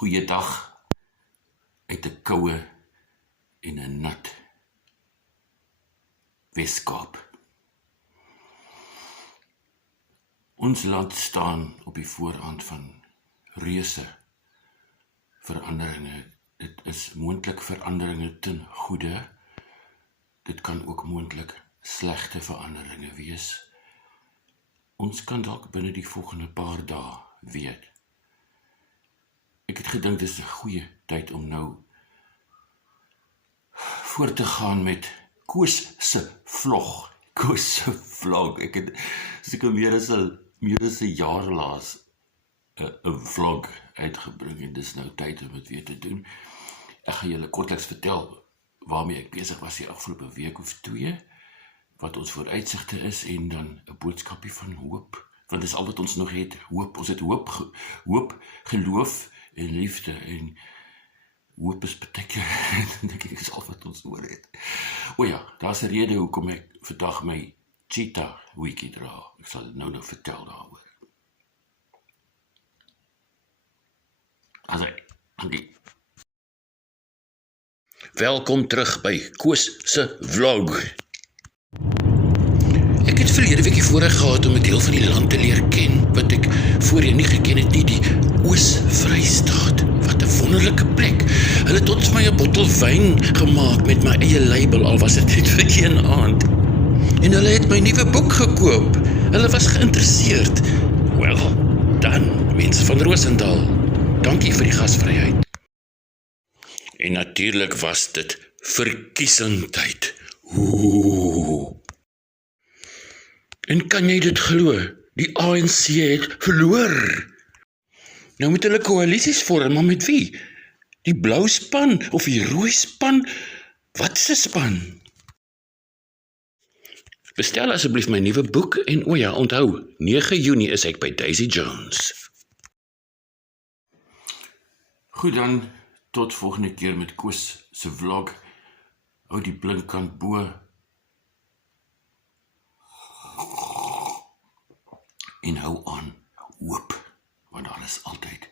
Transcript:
Goeiedag uit 'n koue en 'n nat Weskaap. Ons land staan op die voorrand van reuse veranderinge. Dit is moontlik veranderinge ten goeie. Dit kan ook moontlik slegte veranderinge wees. Ons kan dalk binne die volgende paar dae weet. Ek het gedink dis 'n goeie tyd om nou voort te gaan met Koos se vlog. Koos se vlog. Ek het seker meer as 'n jaar laas 'n vlog uitgebring en dis nou tyd om dit weer te doen. Ek gaan julle kortliks vertel waarmee ek besig was die afgelope week of 2, wat ons vooruitsigte is en dan 'n boodskapie van hoop, want dis al wat ons nog het, hoop. Ons het hoop, geloof en liefde en hoop is beteken, dink ek is al wat ons oor het. O ja, daar's 'n rede hoekom ek vandag my cheetah hoedjie dra. Ek sal dit nou vertel daaroor. Dankie. Welkom terug by Koos se vlog. Ek het verlede weekie voorreg gehad om 'n deel van die land te leer ken, wat ek voorheen nie geken het nie, die Oos-Vrystaat. Wat 'n wonderlike plek. Hulle het ons my 'n bottel wyn gemaak met my eie label, al was dit net vir een aand. En hulle het my nuwe boek gekoop. Hulle was geïnteresseerd. Wel, dan, mense van Roosendaal, dankie vir die gasvryheid. En natuurlik was dit verkiesingstyd. En kan jy dit glo? Die ANC het verloor. Nou moet hulle koalisies vorm, maar met wie? Die blou span of die rooi span? Wat se span? Bestel asseblief my nuwe boek en o ja, onthou, 9 Junie is ek by Daisy Jones. Goed dan, tot volgende keer met Koos se vlog. Hou die blinkkant bo. En hou aan hoop, want daar is altyd